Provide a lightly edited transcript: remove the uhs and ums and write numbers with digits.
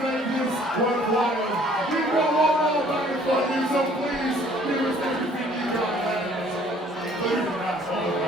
Vegas went wild. We've got one more back in front of you, so please give us everything you got, man. Including that.